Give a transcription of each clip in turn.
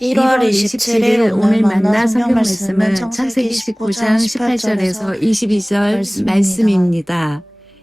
1월 27일 오늘 만나 성경 말씀은 창세기 19장 18절에서 22절 말씀입니다.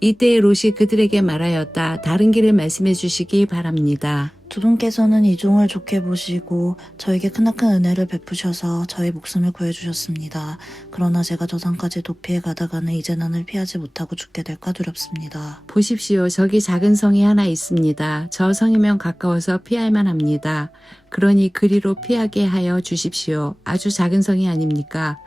이때 롯이 그들에게 말하였다. 다른 길을 말씀해 주시기 바랍니다. 두 분께서는 이 종을 좋게 보시고 저에게 크나큰 은혜를 베푸셔서 저의 목숨을 구해주셨습니다. 그러나 제가 저 산까지 도피해 가다가는 이제 난을 피하지 못하고 죽게 될까 두렵습니다. 보십시오. 저기 작은 성이 하나 있습니다. 저 성이면 가까워서 피할만 합니다. 그러니 그리로 피하게 하여 주십시오. 아주 작은 성이 아닙니까?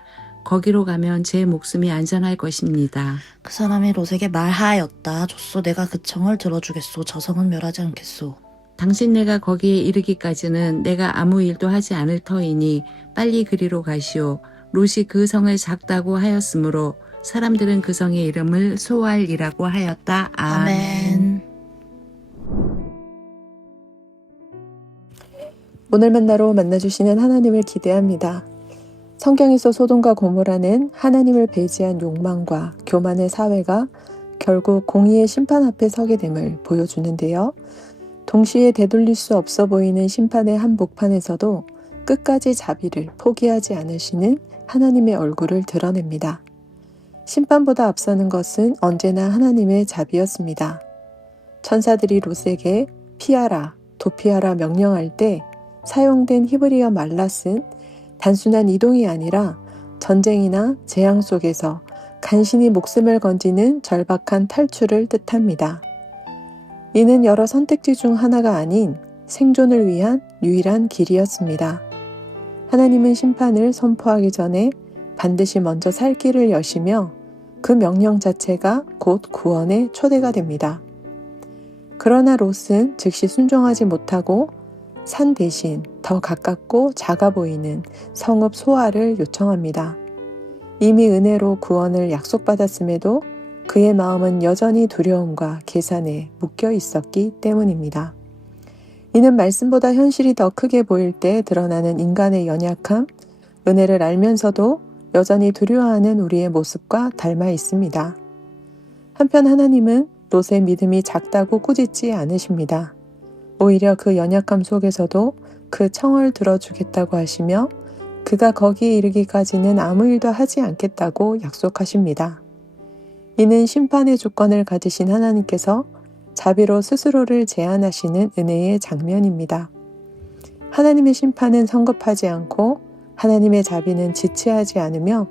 거기로 가면 제 목숨이 안전할 것입니다. 그 사람이 롯에게 말하였다. 줬소, 내가 그 청을 들어주겠소. 저 성은 멸하지 않겠소. 당신네가 거기에 이르기까지는 내가 아무 일도 하지 않을 터이니 빨리 그리로 가시오. 롯이 그 성을 작다고 하였으므로 사람들은 그 성의 이름을 소알이라고 하였다. 아멘. 오늘 만나로 만나주시는 하나님을 기대합니다. 성경에서 소돔과 고모라는 하나님을 배제한 욕망과 교만의 사회가 결국 공의의 심판 앞에 서게 됨을 보여주는데요. 동시에 되돌릴 수 없어 보이는 심판의 한복판에서도 끝까지 자비를 포기하지 않으시는 하나님의 얼굴을 드러냅니다. 심판보다 앞서는 것은 언제나 하나님의 자비였습니다. 천사들이 롯에게 피하라, 도피하라 명령할 때 사용된 히브리어 말랏은 단순한 이동이 아니라 전쟁이나 재앙 속에서 간신히 목숨을 건지는 절박한 탈출을 뜻합니다. 이는 여러 선택지 중 하나가 아닌 생존을 위한 유일한 길이었습니다. 하나님은 심판을 선포하기 전에 반드시 먼저 살 길을 여시며 그 명령 자체가 곧 구원의 초대가 됩니다. 그러나 롯은 즉시 순종하지 못하고 산 대신 더 가깝고 작아 보이는 성읍 소알을 요청합니다. 이미 은혜로 구원을 약속받았음에도 그의 마음은 여전히 두려움과 계산에 묶여 있었기 때문입니다. 이는 말씀보다 현실이 더 크게 보일 때 드러나는 인간의 연약함, 은혜를 알면서도 여전히 두려워하는 우리의 모습과 닮아 있습니다. 한편 하나님은 롯의 믿음이 작다고 꾸짖지 않으십니다. 오히려 그 연약함 속에서도 그 청을 들어주겠다고 하시며 그가 거기에 이르기까지는 아무 일도 하지 않겠다고 약속하십니다. 이는 심판의 주권을 가지신 하나님께서 자비로 스스로를 제한하시는 은혜의 장면입니다. 하나님의 심판은 성급하지 않고 하나님의 자비는 지체하지 않으며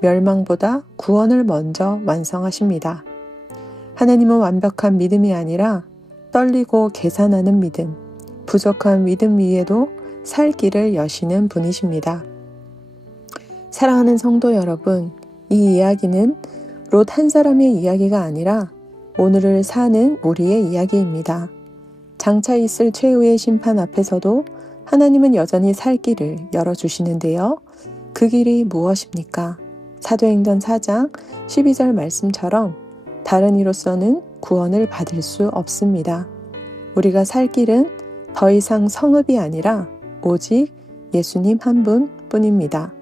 멸망보다 구원을 먼저 완성하십니다. 하나님은 완벽한 믿음이 아니라 떨리고 계산하는 믿음, 부족한 믿음 위에도 살 길을 여시는 분이십니다. 사랑하는 성도 여러분, 이 이야기는 롯 한 사람의 이야기가 아니라 오늘을 사는 우리의 이야기입니다. 장차 있을 최후의 심판 앞에서도 하나님은 여전히 살 길을 열어주시는데요. 그 길이 무엇입니까? 사도행전 4장 12절 말씀처럼 다른 이로서는 구원을 받을 수 없습니다. 우리가 살 길은 더 이상 성읍이 아니라 오직 예수님 한 분뿐입니다.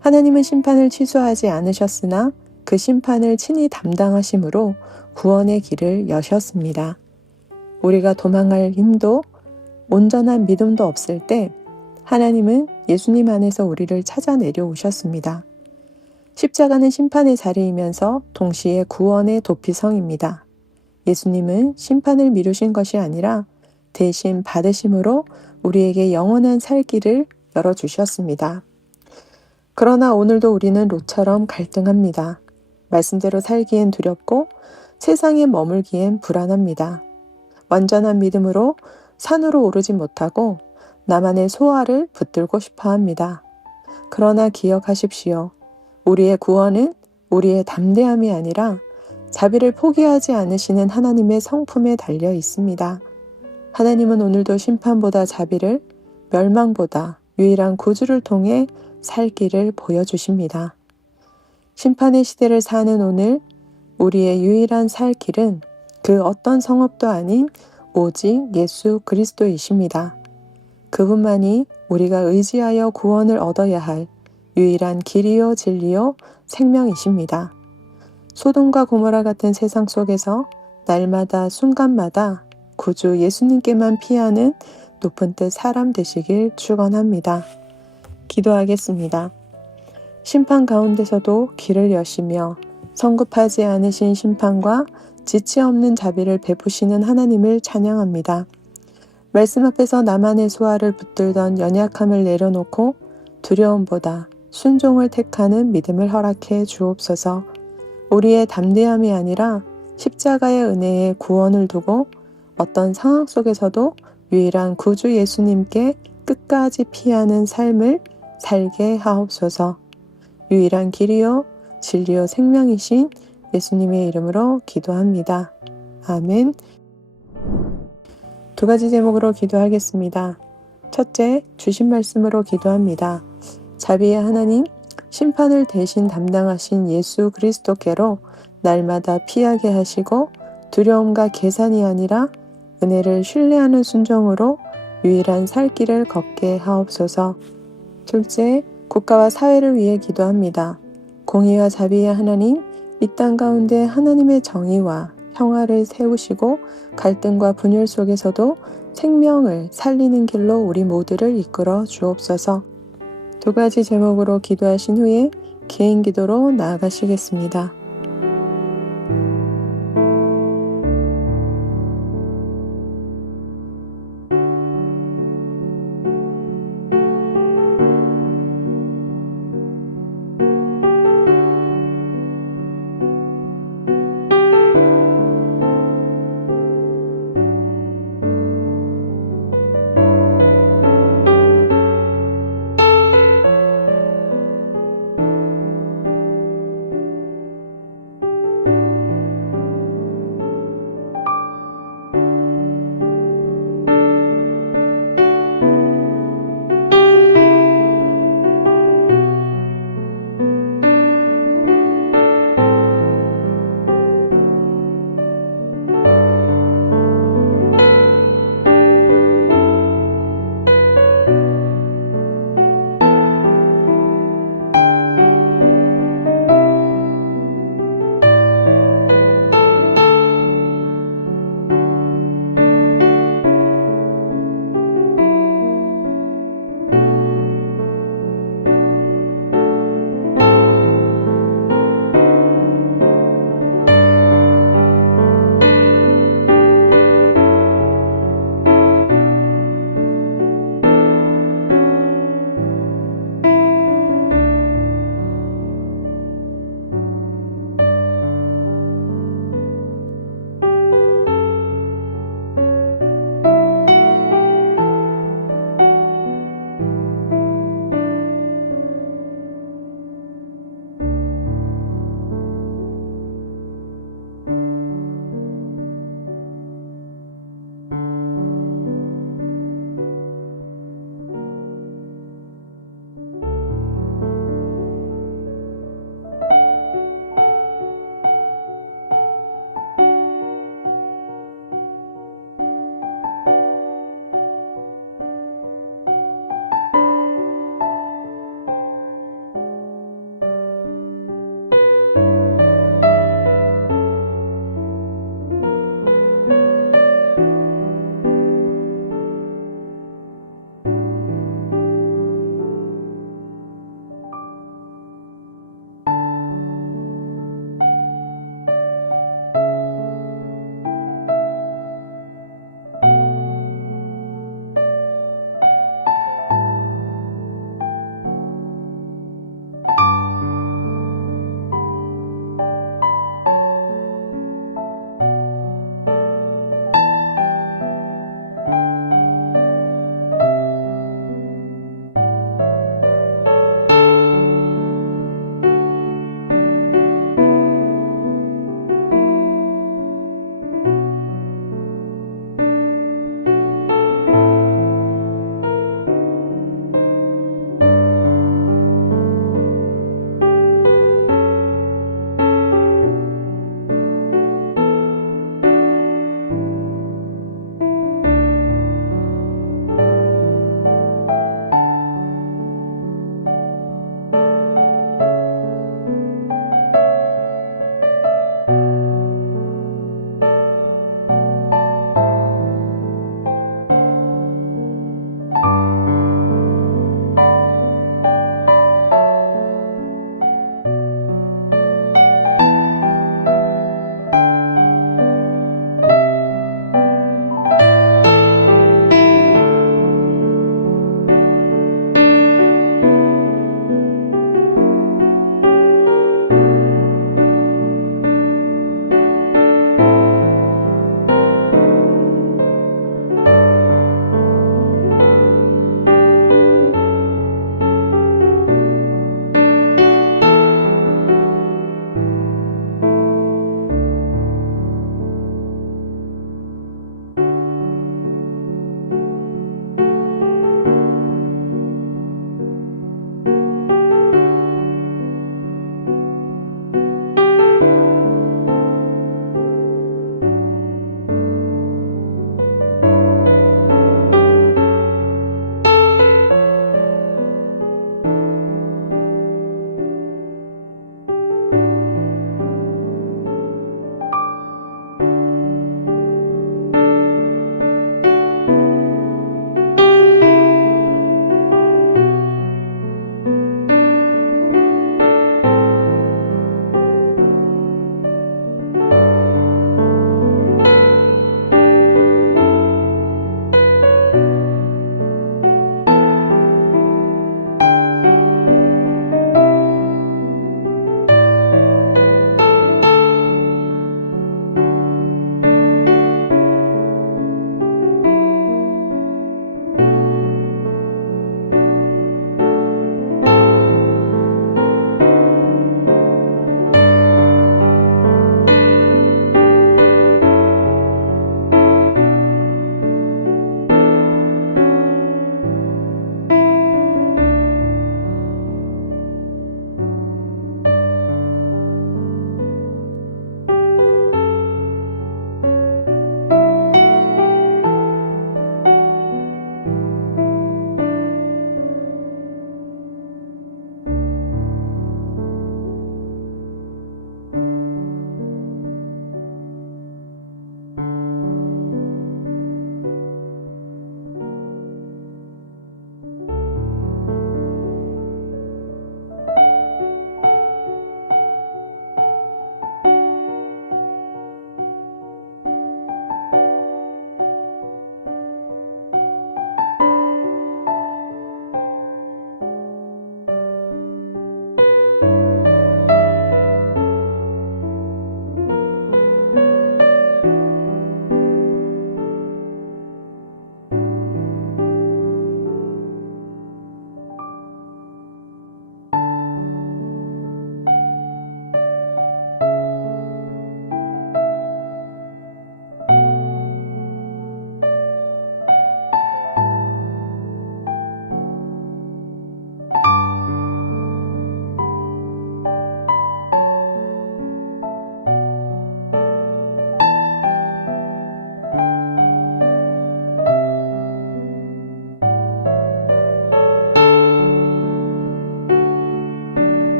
하나님은 심판을 취소하지 않으셨으나 그 심판을 친히 담당하심으로 구원의 길을 여셨습니다. 우리가 도망할 힘도 온전한 믿음도 없을 때 하나님은 예수님 안에서 우리를 찾아 내려오셨습니다. 십자가는 심판의 자리이면서 동시에 구원의 도피성입니다. 예수님은 심판을 미루신 것이 아니라 대신 받으심으로 우리에게 영원한 살 길을 열어주셨습니다. 그러나 오늘도 우리는 롯처럼 갈등합니다. 말씀대로 살기엔 두렵고 세상에 머물기엔 불안합니다. 완전한 믿음으로 산으로 오르지 못하고 나만의 소알을 붙들고 싶어 합니다. 그러나 기억하십시오. 우리의 구원은 우리의 담대함이 아니라 자비를 포기하지 않으시는 하나님의 성품에 달려 있습니다. 하나님은 오늘도 심판보다 자비를, 멸망보다 유일한 구주를 통해 살 길을 보여주십니다. 심판의 시대를 사는 오늘 우리의 유일한 살 길은 그 어떤 성읍도 아닌 오직 예수 그리스도이십니다. 그분만이 우리가 의지하여 구원을 얻어야 할 유일한 길이요 진리요 생명이십니다. 소돔과 고모라 같은 세상 속에서 날마다 순간마다 구주 예수님께만 피하는 높은 뜻 사람 되시길 축원합니다. 기도하겠습니다. 심판 가운데서도 길을 여시며 성급하지 않으신 심판과 지체 없는 자비를 베푸시는 하나님을 찬양합니다. 말씀 앞에서 나만의 소화를 붙들던 연약함을 내려놓고 두려움보다 순종을 택하는 믿음을 허락해 주옵소서. 우리의 담대함이 아니라 십자가의 은혜에 구원을 두고 어떤 상황 속에서도 유일한 구주 예수님께 끝까지 피하는 삶을 살게 하옵소서. 유일한 길이요 진리요 생명이신 예수님의 이름으로 기도합니다. 아멘. 두 가지 제목으로 기도하겠습니다. 첫째, 주신 말씀으로 기도합니다. 자비의 하나님, 심판을 대신 담당하신 예수 그리스도께로 날마다 피하게 하시고 두려움과 계산이 아니라 은혜를 신뢰하는 순종으로 유일한 살 길을 걷게 하옵소서. 둘째, 국가와 사회를 위해 기도합니다. 공의와 자비의 하나님, 이 땅 가운데 하나님의 정의와 평화를 세우시고 갈등과 분열 속에서도 생명을 살리는 길로 우리 모두를 이끌어 주옵소서. 두 가지 제목으로 기도하신 후에 개인 기도로 나아가시겠습니다.